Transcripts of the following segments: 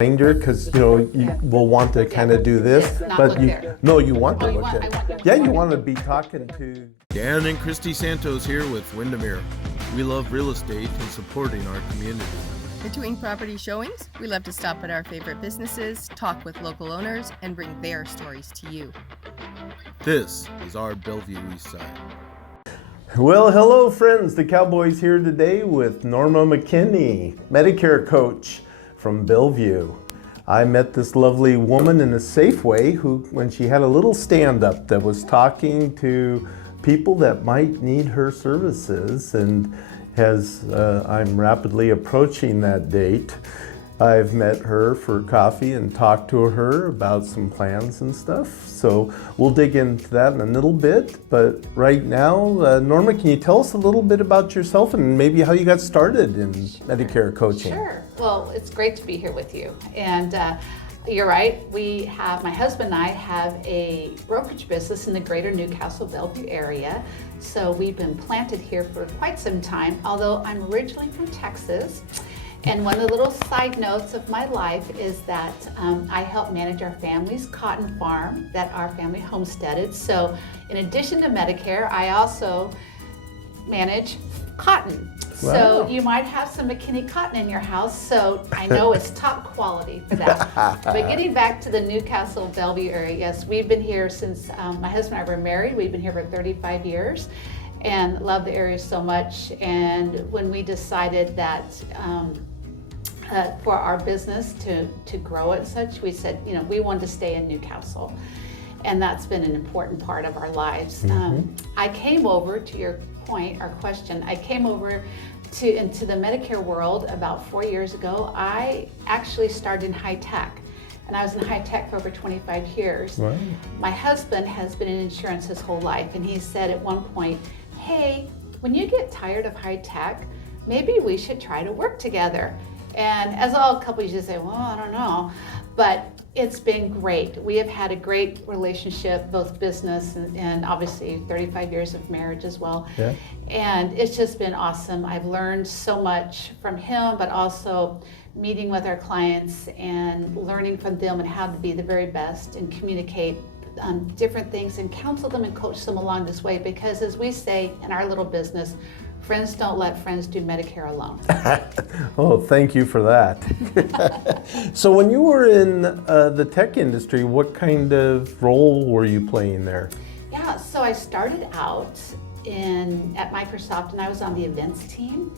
Reminder, because you will want to kind of do this, but you want to look at. Yeah, you want to be talking to Dan and Christy Santos here with Windermere. We love real estate and supporting our community. Between property showings, we love to stop at our favorite businesses, talk with local owners, and bring their stories to you. This is our Bellevue Eastside. Well, hello friends, the Cowboys here today with Norma McKinney, Medicare coach from Bellevue. I met this lovely woman in a Safeway who, when she had a little stand-up that was talking to people that might need her services, and as I'm rapidly approaching that date, I've met her for coffee and talked to her about some plans and stuff. So we'll dig into that in a little bit. But right now, Norma, can you tell us a little bit about yourself and maybe how you got started in Medicare coaching? Sure. Well, it's great to be here with you. And you're right. My husband and I have a brokerage business in the greater Newcastle, Bellevue area. So we've been planted here for quite some time, although I'm originally from Texas. And one of the little side notes of my life is that I help manage our family's cotton farm that our family homesteaded. So in addition to Medicare, I also manage cotton. Wow. So you might have some McKinney cotton in your house, so I know it's top quality for that. But getting back to the Newcastle, Bellevue area, yes, we've been here since my husband and I were married. We've been here for 35 years. And love the area so much. And when we decided that for our business to grow it and such, we said, we wanted to stay in Newcastle. And that's been an important part of our lives. Mm-hmm. I came over, to your point or question, I came over into the Medicare world about 4 years ago. I actually started in high tech. And I was in high tech for over 25 years. Right. My husband has been in insurance his whole life, and he said at one point, hey, when you get tired of high tech, maybe we should try to work together. And as all couples, you say, well, I don't know. But it's been great. We have had a great relationship, both business and obviously 35 years of marriage as well. Yeah. And it's just been awesome. I've learned so much from him, but also meeting with our clients and learning from them and how to be the very best and communicate different things and counsel them and coach them along this way. Because as we say in our little business, friends don't let friends do Medicare alone. Oh, thank you for that. So when you were in the tech industry, what kind of role were you playing there? Yeah, so I started out at Microsoft, and I was on the events team.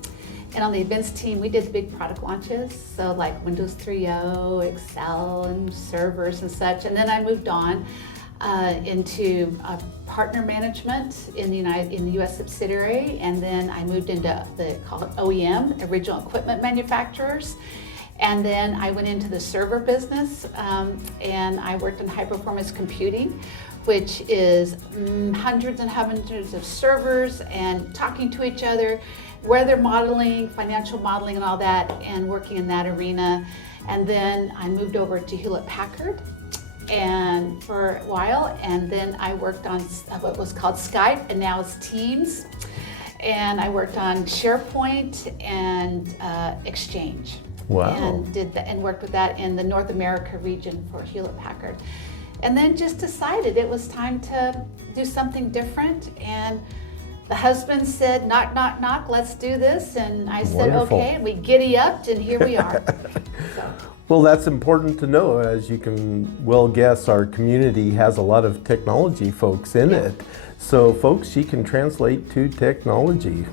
And on the events team, we did the big product launches, so like Windows 3.0, Excel, and servers and such. And then I moved on into partner management in the U.S. subsidiary, and then I moved into called OEM, original equipment manufacturers. And then I went into the server business, and I worked in high performance computing, which is hundreds and hundreds of servers and talking to each other, weather modeling, financial modeling and all that, and working in that arena. And then I moved over to Hewlett-Packard and for a while, and then I worked on what was called Skype, and now it's Teams. And I worked on SharePoint and Exchange. Wow. And worked with that in the North America region for Hewlett-Packard. And then just decided it was time to do something different. And the husband said, knock, knock, knock, let's do this. And I said, Wonderful. okay, and we giddy-upped, and here we are. So. Well, that's important to know. As you can well guess, our community has a lot of technology folks in it. So folks, she can translate to technology.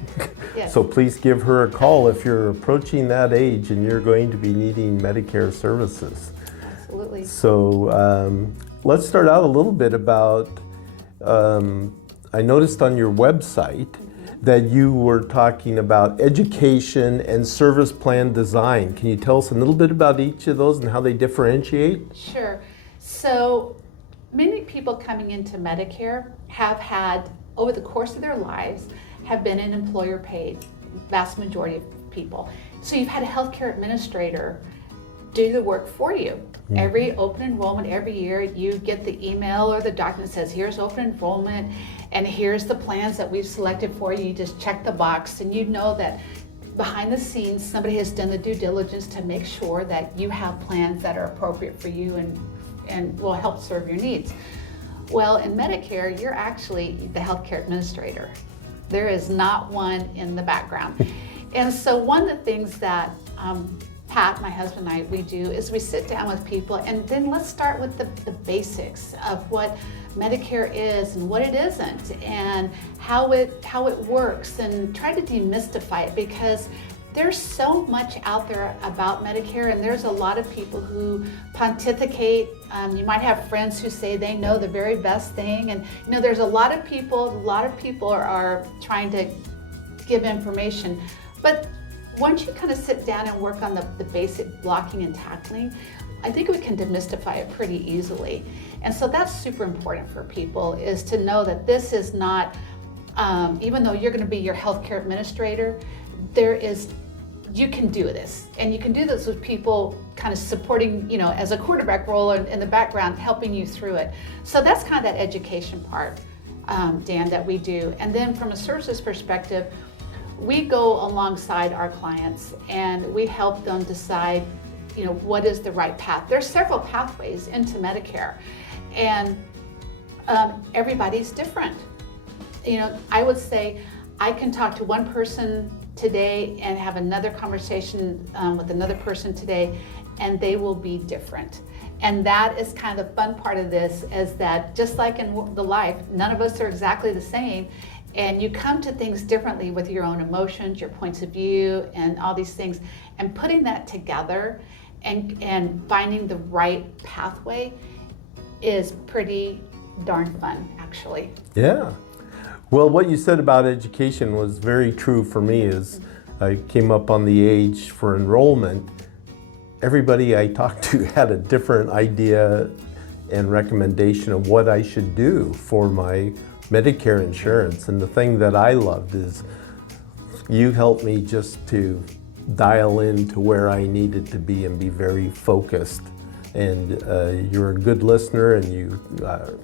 Yes. So please give her a call if you're approaching that age and you're going to be needing Medicare services. Absolutely. So let's start out a little bit about, I noticed on your website that you were talking about education and service plan design. Can you tell us a little bit about each of those and how they differentiate? Sure. So many people coming into Medicare have had, over the course of their lives, have been an employer paid, vast majority of people. So you've had a healthcare administrator do the work for you. Mm-hmm. Every open enrollment, every year, you get the email or the document that says, here's open enrollment, and here's the plans that we've selected for you. You just check the box, and you know that behind the scenes, somebody has done the due diligence to make sure that you have plans that are appropriate for you and will help serve your needs. Well, in Medicare, you're actually the healthcare administrator. There is not one in the background. And so one of the things that Pat, my husband and I, we do is we sit down with people, and then let's start with the basics of what Medicare is and what it isn't, and how it works, and try to demystify it, because there's so much out there about Medicare, and there's a lot of people who pontificate. You might have friends who say they know the very best thing, and there's a lot of people are trying to give information. But once you kind of sit down and work on the basic blocking and tackling, I think we can demystify it pretty easily. And so that's super important for people, is to know that this is not, even though you're going to be your healthcare administrator, you can do this. And you can do this with people kind of supporting, as a quarterback role in the background, helping you through it. So that's kind of that education part, Dan, that we do. And then from a services perspective, we go alongside our clients and we help them decide, what is the right path. There's several pathways into Medicare, and everybody's different. I would say I can talk to one person today and have another conversation with another person today, and they will be different. And that is kind of the fun part of this, is that just like in the life, none of us are exactly the same. And you come to things differently with your own emotions, your points of view, and all these things. And putting that together and finding the right pathway is pretty darn fun, actually. Yeah. Well, what you said about education was very true for me. As I came up on the age for enrollment, everybody I talked to had a different idea and recommendation of what I should do for my Medicare insurance. And the thing that I loved is you helped me just to dial in to where I needed to be and be very focused. And you're a good listener, and you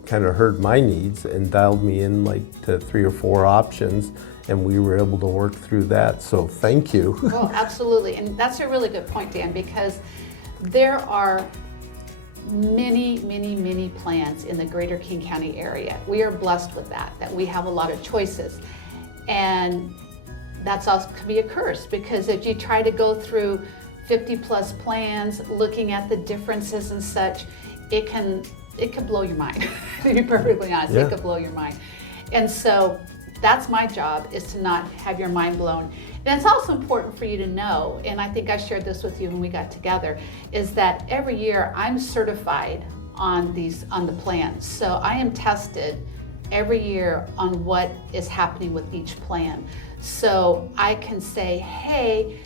kind of heard my needs and dialed me in to 3 or 4 options, and we were able to work through that. So thank you. Oh, absolutely. And that's a really good point, Dan, because there are many plans in the greater King County area. We are blessed with that we have a lot of choices. And that's also can be a curse, because if you try to go through 50 plus plans, looking at the differences and such, it can blow your mind. To be perfectly honest, Yeah. It could blow your mind. And so that's my job, is to not have your mind blown. And it's also important for you to know, and I think I shared this with you when we got together, is that every year I'm certified on the plans. So I am tested every year on what is happening with each plan. So I can say, hey,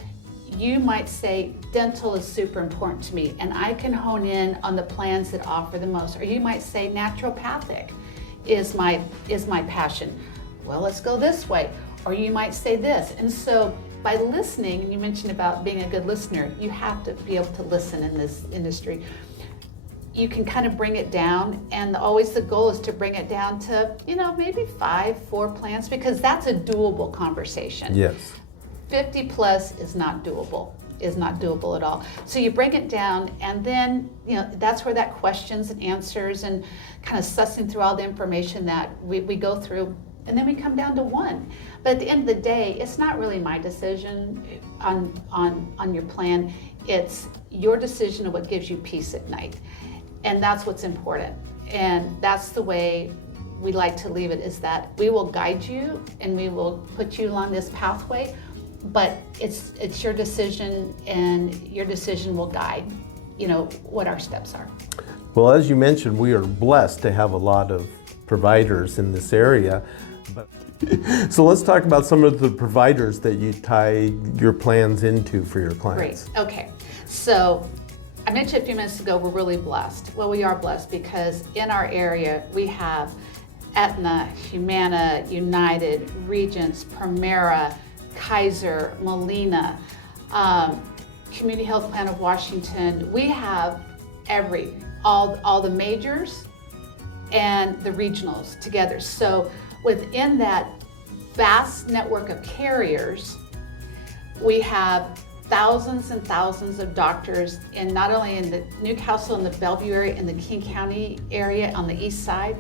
you might say dental is super important to me, and I can hone in on the plans that offer the most. Or you might say naturopathic is my passion. Well, let's go this way. Or you might say this. And so by listening, and you mentioned about being a good listener, you have to be able to listen in this industry. You can kind of bring it down, and always the goal is to bring it down to, maybe 4 plans, because that's a doable conversation. Yes. 50 plus is not doable at all. So you bring it down, and then, that's where that questions and answers and kind of sussing through all the information that we go through, and then we come down to 1. But at the end of the day, it's not really my decision on your plan. It's your decision of what gives you peace at night. And that's what's important. And that's the way we like to leave it, is that we will guide you and we will put you along this pathway, but it's your decision, and your decision will guide, what our steps are. Well, as you mentioned, we are blessed to have a lot of providers in this area. So let's talk about some of the providers that you tie your plans into for your clients. Great. Okay. So I mentioned a few minutes ago, we're really blessed. Well, we are blessed because in our area, we have Aetna, Humana, United, Regents, Premera, Kaiser, Molina, Community Health Plan of Washington. We have all the majors and the regionals together. So within that vast network of carriers, We have thousands and thousands of doctors in not only in the Newcastle and the Bellevue area, in the King County area on the east side.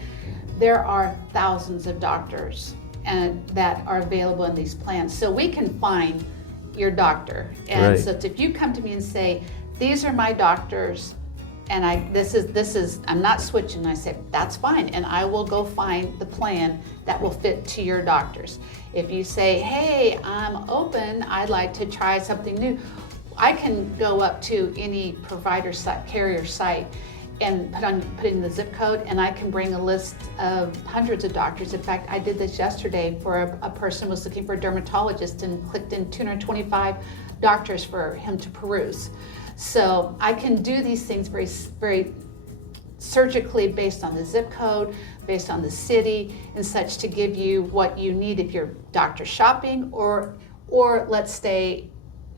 There are thousands of doctors that are available in these plans. So we can find your doctor. And Right. so if you come to me and say, these are my doctors, and this is I'm not switching, I say, that's fine, and I will go find the plan that will fit to your doctors. If you say, hey, I'm open, I'd like to try something new, I can go up to any provider site, carrier site, and put in the zip code, and I can bring a list of hundreds of doctors. In fact, I did this yesterday for a person who was looking for a dermatologist and clicked in 225 doctors for him to peruse. So I can do these things very, very surgically based on the zip code, based on the city and such, to give you what you need if you're doctor shopping, or let's stay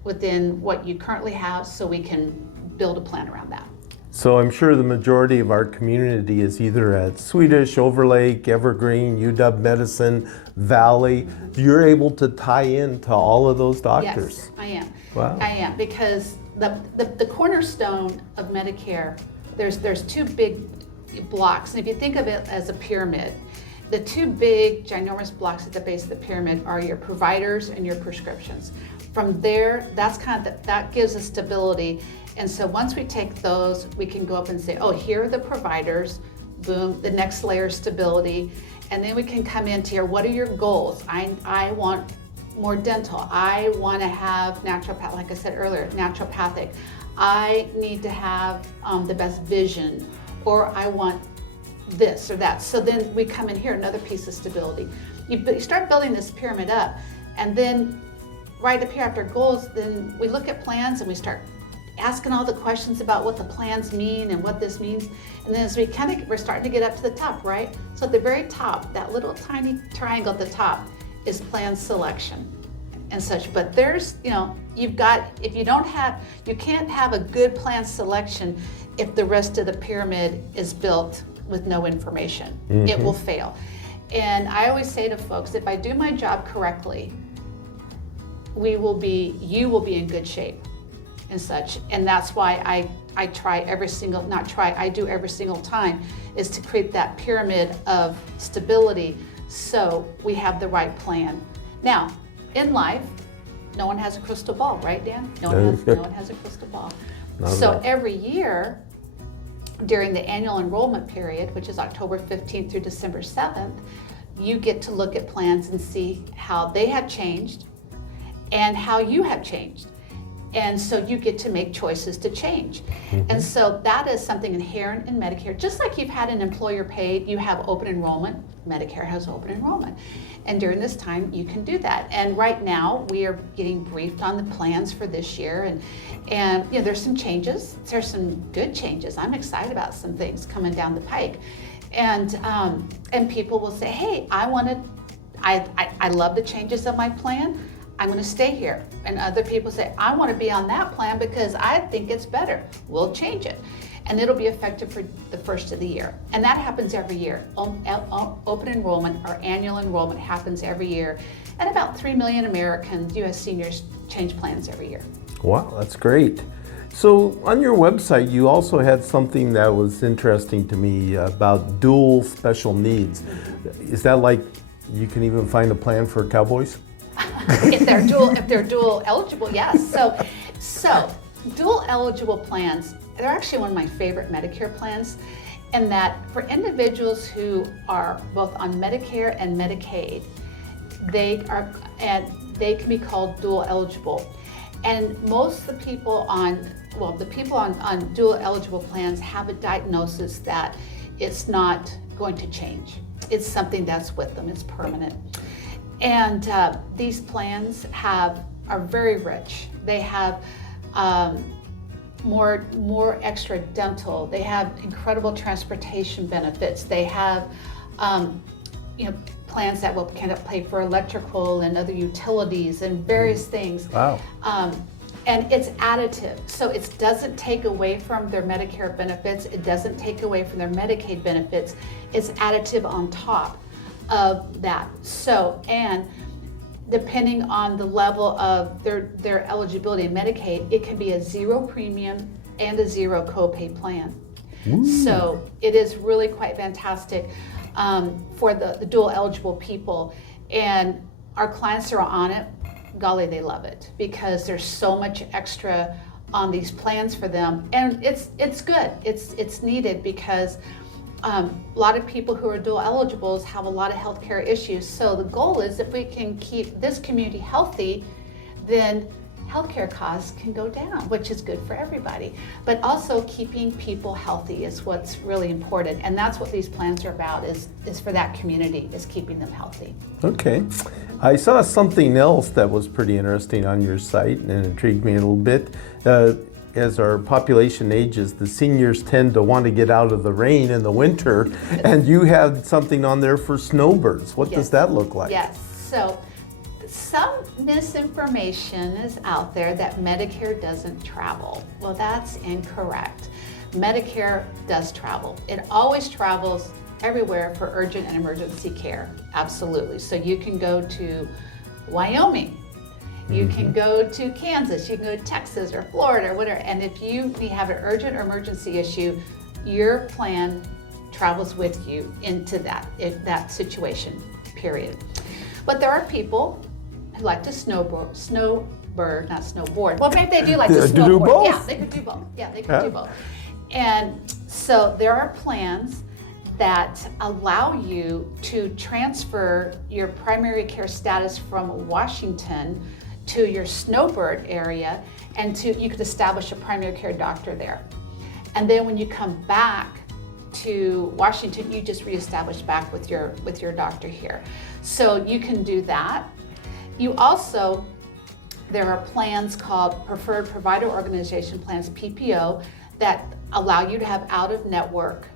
within what you currently have so we can build a plan around that. So I'm sure the majority of our community is either at Swedish, Overlake, Evergreen, UW Medicine, Valley. You're able to tie in to all of those doctors. Yes, I am. Wow. I am, because the cornerstone of Medicare, there's two big blocks, and if you think of it as a pyramid, the two big ginormous blocks at the base of the pyramid are your providers and your prescriptions. From there, that gives us stability. And so once we take those, we can go up and say, oh, here are the providers, boom, the next layer is stability. And then we can come into here, what are your goals? I want more dental. I want to have naturopath, like I said earlier, naturopathic. I need to have the best vision, or I want this or that. So then we come in here, another piece of stability. You start building this pyramid up, and then right up here after goals, then we look at plans and we start asking all the questions about what the plans mean and what this means. And then as we're starting to get up to the top, right? So at the very top, that little tiny triangle at the top is plan selection and such. But there's, you can't have a good plan selection if the rest of the pyramid is built with no information. Mm-hmm. It will fail. And I always say to folks, if I do my job correctly, you will be in good shape and such. And that's why I do every single time, is to create that pyramid of stability so we have the right plan. Now, in life, no one has a crystal ball, right, Dan? No one has a crystal ball. So every year, during the annual enrollment period, which is October 15th through December 7th, you get to look at plans and see how they have changed and how you have changed. And so you get to make choices to change. Mm-hmm. And so that is something inherent in Medicare. Just like you've had an employer paid, you have open enrollment, Medicare has open enrollment. And during this time, you can do that. And right now, we are getting briefed on the plans for this year. And there's some changes. There's some good changes. I'm excited about some things coming down the pike. And people will say, hey, I love the changes of my plan. I'm going to stay here. And other people say, I want to be on that plan because I think it's better. We'll change it. And it'll be effective for the first of the year. And that happens every year. Open enrollment, or annual enrollment, happens every year. And about 3 million Americans, U.S. seniors, change plans every year. Wow, that's great. So on your website, you also had something that was interesting to me about dual special needs. Is that like you can even find a plan for cowboys? If they're dual eligible, yes. So dual eligible plans, they're actually one of my favorite Medicare plans, in that for individuals who are both on Medicare and Medicaid, they can be called dual eligible. And most of the people on dual eligible plans have a diagnosis that it's not going to change. It's something that's with them, it's permanent. And these plans are very rich. They have more extra dental. They have incredible transportation benefits. They have plans that will kind of pay for electrical and other utilities and various things. Wow. And it's additive. So it doesn't take away from their Medicare benefits. It doesn't take away from their Medicaid benefits. It's additive on top of that. So, and depending on the level of their eligibility in Medicaid, it can be a 0 premium and a 0 copay plan. Ooh. So it is really quite fantastic for the dual eligible people. And our clients are on it. Golly, they love it because there's so much extra on these plans for them, and it's good. It's needed because a lot of people who are dual eligibles have a lot of healthcare issues. So the goal is if we can keep this community healthy, then healthcare costs can go down, which is good for everybody. But also keeping people healthy is what's really important, and that's what these plans are about. Is for that community, is keeping them healthy. Okay. I saw something else that was pretty interesting on your site and intrigued me a little bit. As our population ages, the seniors tend to want to get out of the rain in the winter, and you have something on there for snowbirds. What does that look like? Yes. So some misinformation is out there that Medicare doesn't travel. Well, that's incorrect. Medicare does travel. It always travels everywhere for urgent and emergency care, absolutely. So you can go to Wyoming, you can go to Kansas, you can go to Texas or Florida or whatever, and if you have an urgent or emergency issue, your plan travels with you into that situation, period. But there are people who like to snowboard, not snowboard. Well, maybe they do like to snowboard. Do both. Yeah, they could do both. Yeah, they could do both. And so there are plans that allow you to transfer your primary care status from Washington to your snowbird area, and you could establish a primary care doctor there. And then when you come back to Washington, you just reestablish back with your doctor here. So you can do that. You also, there are plans called Preferred Provider Organization plans, PPO, that allow you to have out-of-network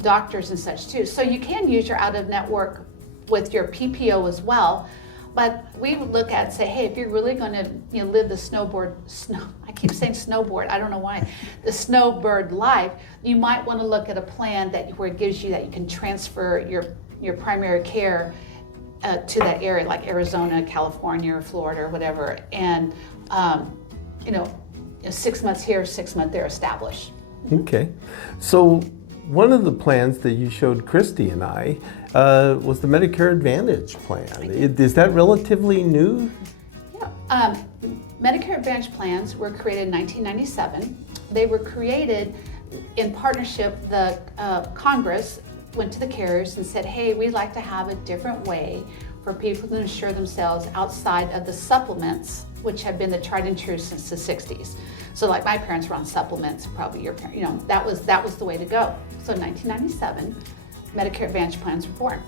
doctors and such too. So you can use your out-of-network with your PPO as well. But we would look at and say, hey, if you're really going to live the I keep saying snowboard, I don't know why, the snowbird life, you might want to look at a plan where it gives you that you can transfer your primary care to that area, like Arizona, California, or Florida, or whatever, and 6 months here, 6 months there, established. Okay. So one of the plans that you showed Christy and I was the Medicare Advantage plan. Is that relatively new? Yeah. Medicare Advantage plans were created in 1997. They were created in partnership. The Congress went to the carriers and said, hey, we'd like to have a different way for people to insure themselves outside of the supplements, which have been the tried and true since the 60s. So like my parents were on supplements, probably your parents, that was the way to go. So in 1997, Medicare Advantage plans were born.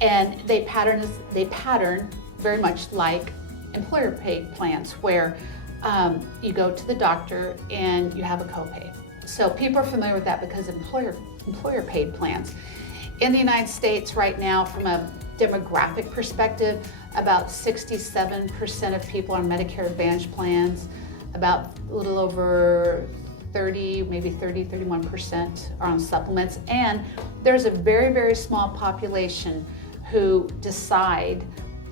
And they pattern very much like employer paid plans, where you go to the doctor and you have a copay. So people are familiar with that because employer paid plans. In the United States right now, from a demographic perspective, about 67% of people are on Medicare Advantage plans, about a little over 31% are on supplements, and there's a very, very small population who decide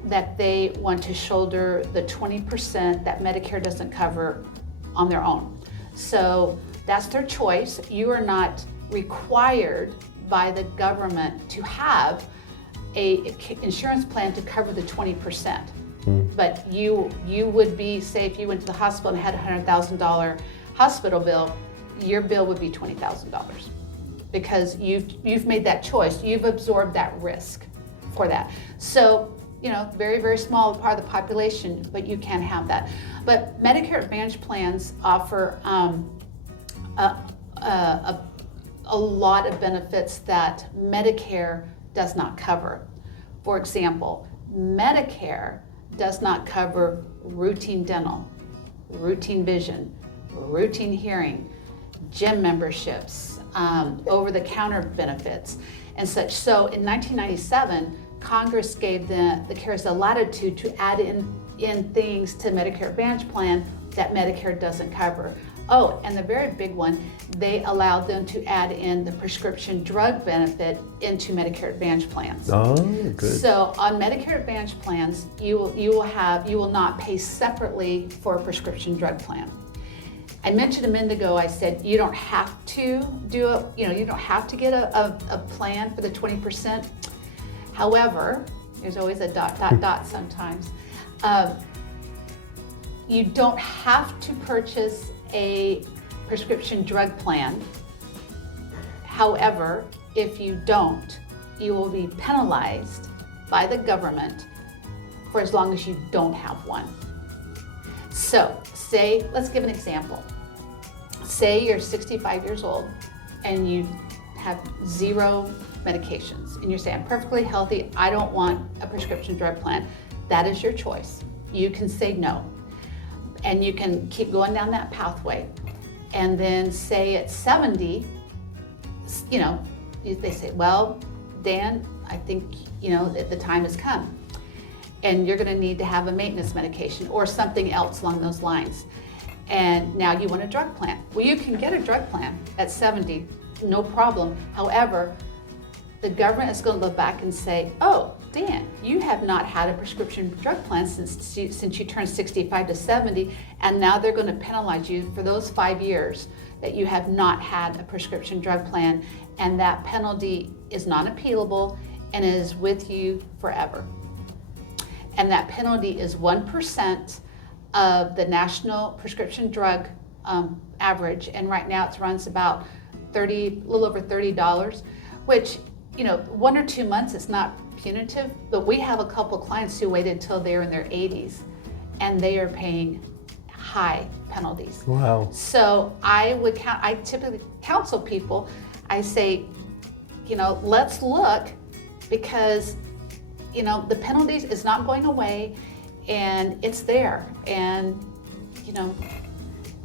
that they want to shoulder the 20% that Medicare doesn't cover on their own. So that's their choice. You are not required by the government to have a insurance plan to cover the 20%. But you would be, say if you went to the hospital and had a $100,000 hospital bill, your bill would be $20,000 because you've made that choice. You've absorbed that risk for that. So, very, very small part of the population, but you can have that. But Medicare Advantage plans offer a lot of benefits that Medicare does not cover. For example, Medicare does not cover routine dental, routine vision, routine hearing, gym memberships, over-the-counter benefits, and such. So in 1997, Congress gave the carriers the latitude to add in things to Medicare Advantage plan that Medicare doesn't cover. Oh, and the very big one, they allowed them to add in the prescription drug benefit into Medicare Advantage plans. Oh, good. So on Medicare Advantage plans, you will not pay separately for a prescription drug plan. I mentioned a minute ago, I said you don't have to do you don't have to get a plan for the 20%. However, there's always a ... sometimes. You don't have to purchase a prescription drug plan. However, if you don't, you will be penalized by the government for as long as you don't have one. So say, let's give an example. Say you're 65 years old and you have 0 medications and you say, I'm perfectly healthy, I don't want a prescription drug plan. That is your choice. You can say no. And you can keep going down that pathway. And then say at 70, they say, well, Dan, I think, the time has come. And you're gonna need to have a maintenance medication or something else along those lines. And now you want a drug plan. Well, you can get a drug plan at 70, no problem. However, the government is going to go back and say, oh, Dan, you have not had a prescription drug plan since you turned 65 to 70, and now they're going to penalize you for those 5 years that you have not had a prescription drug plan, and that penalty is non-appealable and is with you forever. And that penalty is 1% of the national prescription drug average, and right now it runs about a little over $30, which 1 or 2 months, it's not punitive, but we have a couple clients who waited until they're in their 80s and they are paying high penalties. Wow. So I typically counsel people, I say, let's look, because the penalties is not going away and it's there, and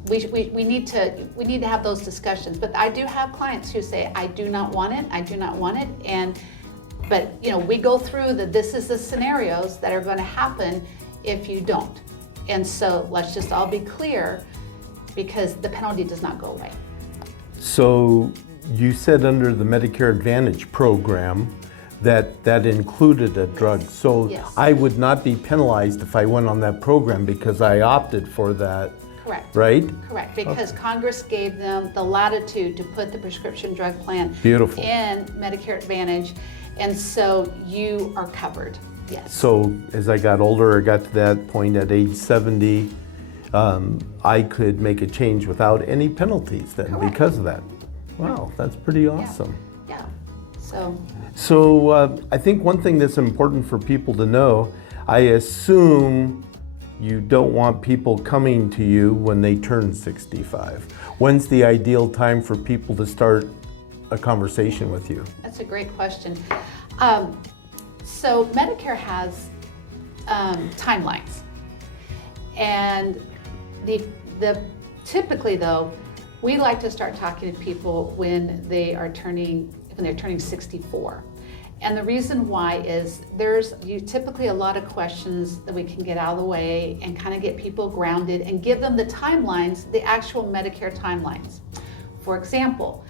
we need to have those discussions. But I do have clients who say, I do not want it, but we go through this is the scenarios that are going to happen if you don't. And so let's just all be clear, because the penalty does not go away. So you said under the Medicare Advantage program that included a drug. So Yes. I would not be penalized if I went on that program because I opted for that. Correct. Right? Correct, because Congress gave them the latitude to put the prescription drug plan Beautiful. in Medicare Advantage, and so you are covered, yes. So as I got older, I got to that point at age 70, I could make a change without any penalties then. Correct. Because of that. Wow, that's pretty awesome. Yeah, So I think one thing that's important for people to know, I assume you don't want people coming to you when they turn 65. When's the ideal time for people to start a conversation with you? that's a great question. So Medicare has timelines, and the typically though, we like to start talking to people when they're turning 64. And the reason why is there's typically a lot of questions that we can get out of the way and kind of get people grounded and give them the timelines, the actual Medicare timelines. For example,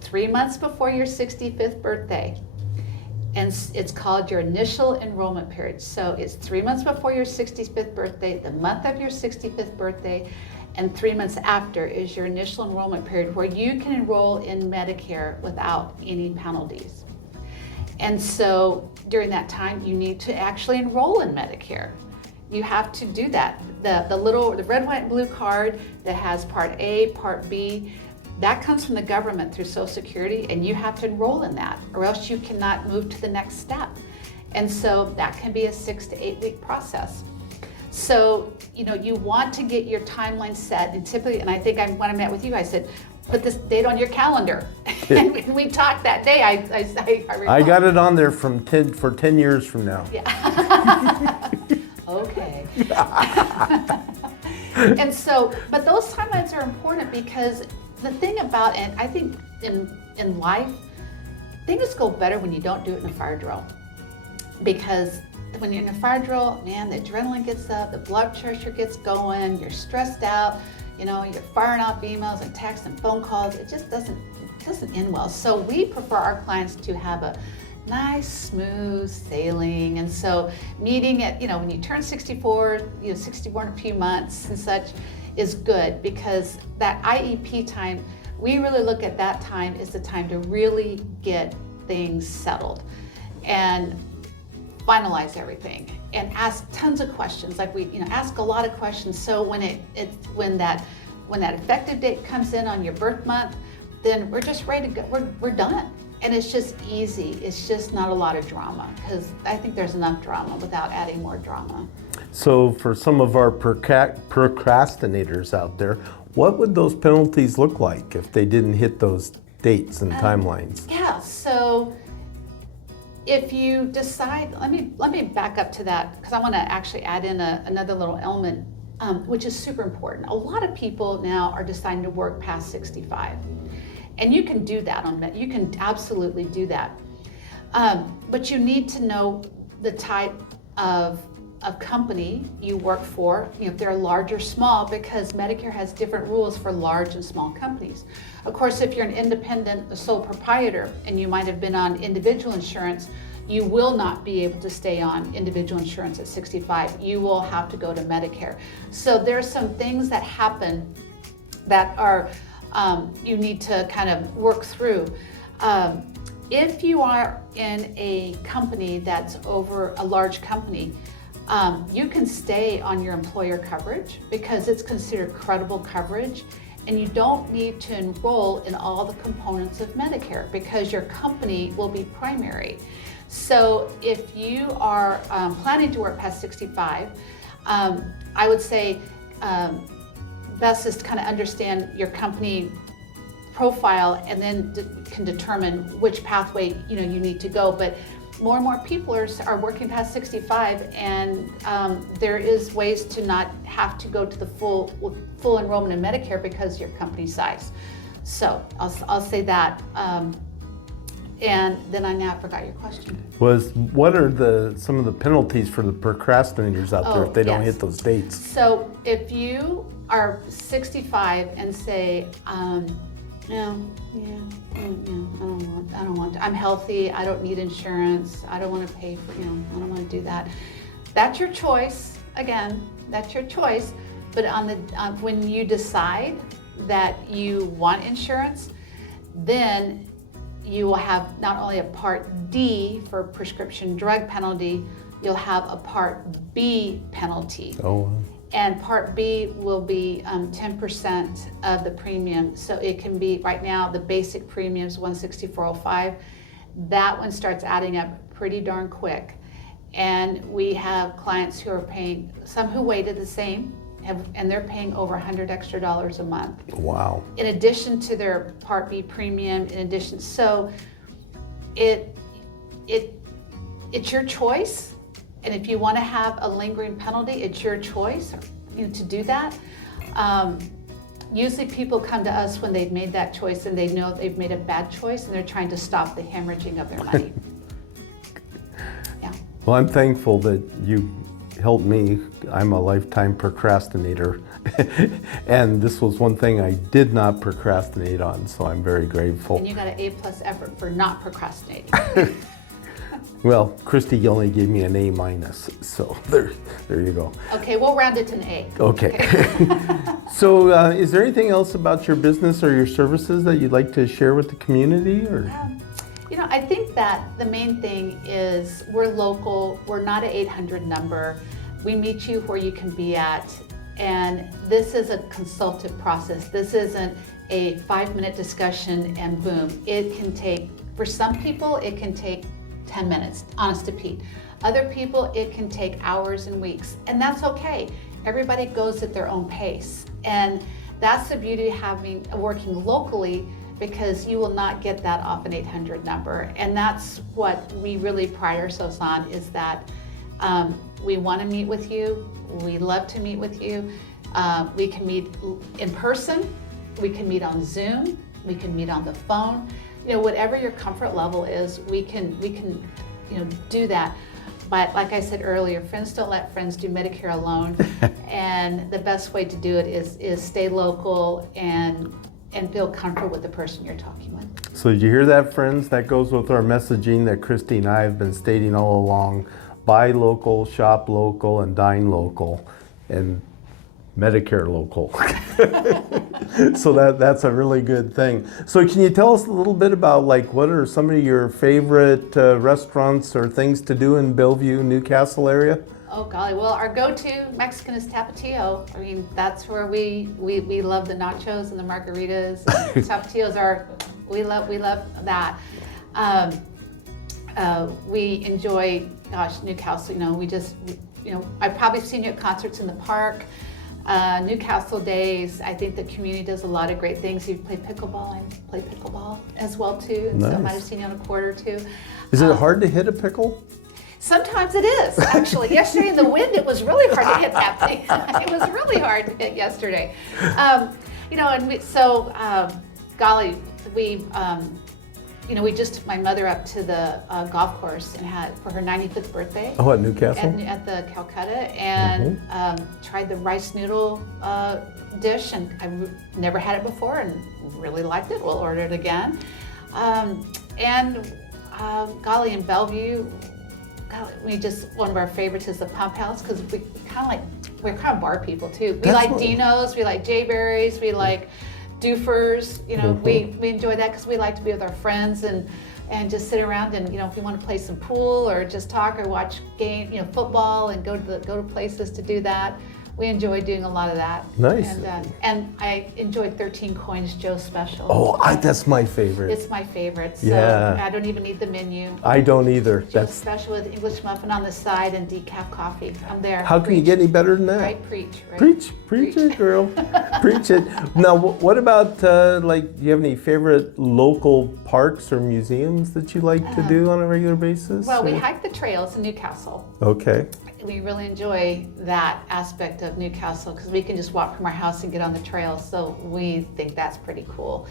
3 months before your 65th birthday, and it's called your initial enrollment period. So it's 3 months before your 65th birthday, the month of your 65th birthday, and 3 months after is your initial enrollment period, where you can enroll in Medicare without any penalties. And so during that time, you need to actually enroll in Medicare. You have to do that. The red, white, and blue card that has Part A, Part B, that comes from the government through Social Security, and you have to enroll in that, or else you cannot move to the next step. And so that can be a 6 to 8 week process. So, you want to get your timeline set, and typically, and I think when I met with you, I said, put this date on your calendar. And we talked that day, I recall. I got it on there for 10 years from now. Yeah. Okay. And so, but those timelines are important, because the thing about it, I think in life, things go better when you don't do it in a fire drill. Because when you're in a fire drill, man, the adrenaline gets up, the blood pressure gets going, you're stressed out, you're firing off emails and texts and phone calls. It just doesn't end well. So we prefer our clients to have a nice, smooth sailing. And so meeting at, when you turn 64, 64 in a few months and such is good, because that IEP time, we really look at that time as the time to really get things settled and finalize everything and ask tons of questions. Like we, ask a lot of questions. So when that effective date comes in on your birth month, then we're just ready to go. We're done. And it's just easy. It's just not a lot of drama, because I think there's enough drama without adding more drama. So for some of our procrastinators out there, what would those penalties look like if they didn't hit those dates and timelines? Yeah, so if you decide, let me back up to that, because I want to actually add in another little element, which is super important. A lot of people now are deciding to work past 65. And you can do that you can absolutely do that. But you need to know the type of company you work for, if they're large or small, because Medicare has different rules for large and small companies. Of course, if you're an independent, a sole proprietor, and you might have been on individual insurance, you will not be able to stay on individual insurance at 65. You will have to go to Medicare. So there's some things that happen that are you need to kind of work through. If you are in a company that's over a large company, you can stay on your employer coverage because it's considered credible coverage, and you don't need to enroll in all the components of Medicare because your company will be primary. So if you are planning to work past 65, I would say best is to kind of understand your company profile, and then can determine which pathway you need to go. But more and more people are working past 65, and there is ways to not have to go to the full enrollment in Medicare because of your company size. So I'll say that. And then I forgot your question. What are some of the penalties for the procrastinators out there if they don't hit those dates? So if you are 65 and say, I don't want to. I'm healthy. I don't need insurance. I don't want to pay for, I don't want to do that. That's your choice. Again, that's your choice. But when you decide that you want insurance, then you will have not only a Part D for prescription drug penalty, you'll have a Part B penalty. Oh. And Part B will be 10% of the premium. So it can be, right now, the basic premium is $164.05. That one starts adding up pretty darn quick. And we have clients who are paying, some who waited the same, and they're paying over $100 extra a month. Wow. In addition to their Part B premium, so it's your choice. And if you want to have a lingering penalty, it's your choice to do that. Usually people come to us when they've made that choice and they know they've made a bad choice, and they're trying to stop the hemorrhaging of their money. Yeah. Well, I'm thankful that you helped me. I'm a lifetime procrastinator. And this was one thing I did not procrastinate on, so I'm very grateful. And you got an A+ effort for not procrastinating. Well, Christy only gave me an A-, so there you go. Okay, we'll round it to an A. Okay. So is there anything else about your business or your services that you'd like to share with the community? Or? I think that the main thing is we're local. We're not an 800 number. We meet you where you can be at. And this is a consultative process. This isn't a 5-minute discussion and boom. It can take, for some people, it can take 10 minutes, honest to Pete. Other people, it can take hours and weeks, and that's okay. Everybody goes at their own pace. And that's the beauty of working locally, because you will not get that off an 800 number. And that's what we really pride ourselves on, is that we want to meet with you. We love to meet with you. We can meet in person. We can meet on Zoom. We can meet on the phone. Whatever your comfort level is, we can do that. But like I said earlier, friends don't let friends do Medicare alone. And the best way to do it is stay local and feel comfortable with the person you're talking with. So did you hear that, friends? That goes with our messaging that Christy and I have been stating all along. Buy local, shop local, and dine local, and Medicare local. So that's a really good thing. So can you tell us a little bit about like what are some of your favorite restaurants or things to do in Bellevue, Newcastle area? Oh golly, well our go-to Mexican is Tapatio. I mean, that's where we love the nachos and the margaritas. Tapatios are, we love that. We enjoy, gosh, Newcastle, I've probably seen you at concerts in the park. Newcastle Days, I think the community does a lot of great things. You play pickleball, I play pickleball as well too. And nice. So I might have seen you on a court or two. Is it hard to hit a pickle? Sometimes it is, actually. Yesterday in the wind, it was really hard to hit that thing. It was really hard to hit yesterday. Golly, we just took my mother up to the golf course and had for her 95th birthday. Oh, at Newcastle? At the Calcutta, and tried the rice noodle dish, and I never had it before and really liked it. We'll order it again. Golly, in Bellevue, one of our favorites is the Pump House, because we're kind of bar people too. We like Dino's, we like J-Berries, we like Doofers. We enjoy that because we like to be with our friends and just sit around and if we want to play some pool or just talk or watch football and go to places to do that. We enjoy doing a lot of that. Nice. And I enjoyed 13 Coins Joe's special. Oh, that's my favorite. It's my favorite. So yeah. I don't even need the menu. I don't either. Joe's special with English muffin on the side and decaf coffee. I'm there. How can you get any better than that? Right, preach it, girl. Preach it. Now, what about do you have any favorite local parks or museums that you like to do on a regular basis? Well, we hike the trails in Newcastle. Okay. We really enjoy that aspect of Newcastle because we can just walk from our house and get on the trails. So we think that's pretty cool.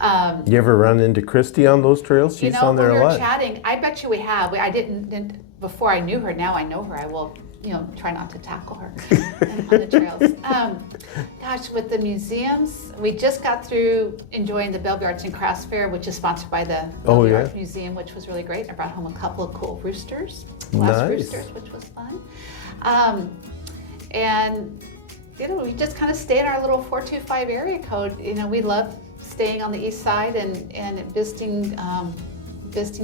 You ever run into Christy on those trails? She's on there a lot. When we were chatting, I bet you we have. I didn't before I knew her. Now I know her. I will, try not to tackle her on the trails. With the museums, we just got through enjoying the Bellevue Arts and Crafts Fair, which is sponsored by the Bellevue Arts Museum, which was really great. I brought home a couple of cool roosters, glass roosters, which was fun. We just kind of stay in our little 425 area code. We love staying on the east side and visiting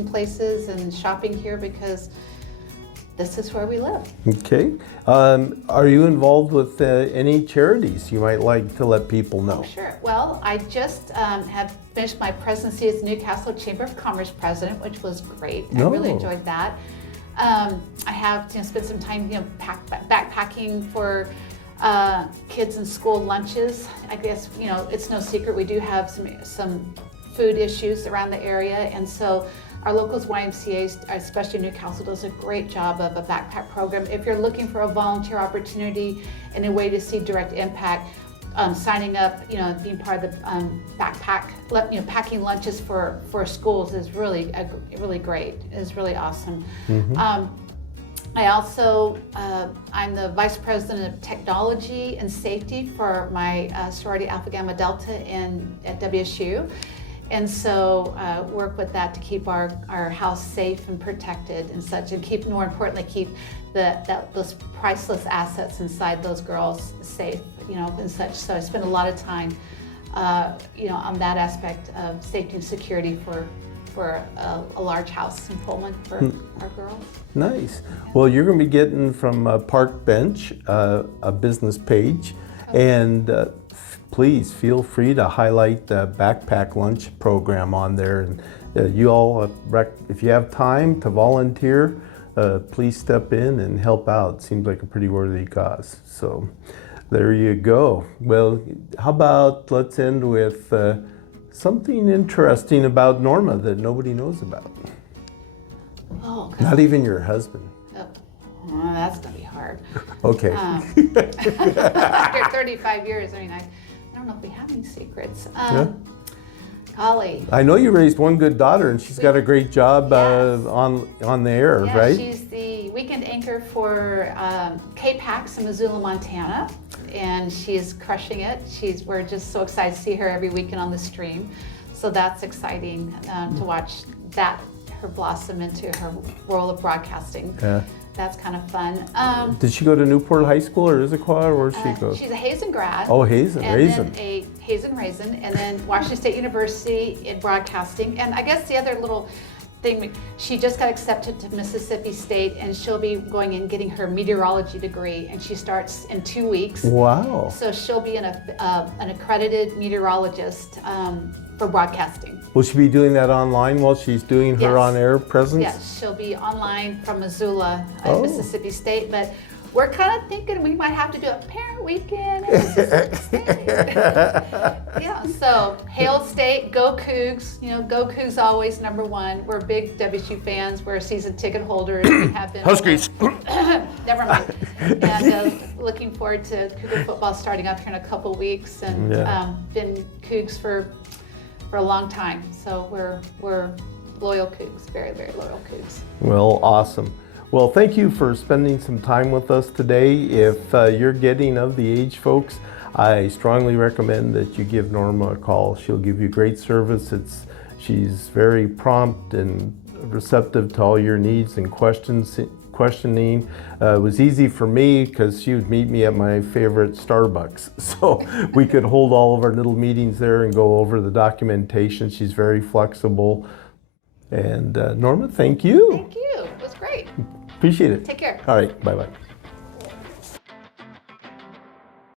places and shopping here because this is where we live. Okay. Are you involved with any charities you might like to let people know? Oh, sure. Well, I just have finished my presidency as the Newcastle Chamber of Commerce president, which was great. I really enjoyed that. I have spent some time backpacking for kids in school lunches. I guess it's no secret we do have some food issues around the area, and so our locals YMCA, especially Newcastle, does a great job of a backpack program. If you're looking for a volunteer opportunity and a way to see direct impact, signing up, being part of the backpack, packing lunches for schools is really great. It's really awesome. I also, I'm the Vice President of Technology and Safety for my sorority Alpha Gamma Delta at WSU. And so work with that to keep our house safe and protected and such, and more importantly, keep those priceless assets inside those girls safe, and such. So I spend a lot of time, on that aspect of safety and security for a large house in Pullman for our girls. Nice. Well, you're going to be getting from Park Bench a business page, and please feel free to highlight the backpack lunch program on there. And you all, if you have time to volunteer, please step in and help out. Seems like a pretty worthy cause. So there you go. Well, how about let's end with something interesting about Norma that nobody knows about. Oh, God. Not even your husband. Oh, that's gonna be hard. Okay. After 35 years, I don't know if we have any secrets. Holly. I know you raised one good daughter, and she's got a great job Yes. on the air, Yeah, right? she's the weekend anchor for K-PAX in Missoula, Montana, and she is crushing it. We're just so excited to see her every weekend on the stream. So that's exciting to watch her blossom into her world of broadcasting. Yeah. That's kind of fun. Did she go to Newport High School or Issaquah, or where did she go? She's a Hazen grad. Oh, Hazen, and Raisin. Then a Hazen Raisin, and then Washington State University in broadcasting. And I guess the other little thing, she just got accepted to Mississippi State, and she'll be going and getting her meteorology degree, and she starts in 2 weeks. Wow. So she'll be an accredited meteorologist for broadcasting. Will she be doing that online while she's doing her Yes. on-air presence? Yes, she'll be online from Missoula at Oh. Mississippi State, but we're kind of thinking we might have to do a parent weekend at Mississippi State. Yeah, so Hail State, go Cougs. You know, go Cougs always number one. We're big WSU fans. We're season ticket holders. We have been. Huskies. Never mind. And looking forward to Cougar football starting up here in a couple weeks, and Yeah. been Cougs for a long time. So we're loyal Cougs, very, very loyal Cougs. Well, awesome. Well, thank you for spending some time with us today. If you're getting of the age, folks, I strongly recommend that you give Norma a call. She'll give you great service. She's very prompt and receptive to all your needs and questioning. It was easy for me because she would meet me at my favorite Starbucks. So we could hold all of our little meetings there and go over the documentation. She's very flexible. And Norma, thank you. Thank you. It was great. Appreciate it. Take care. All right, bye-bye.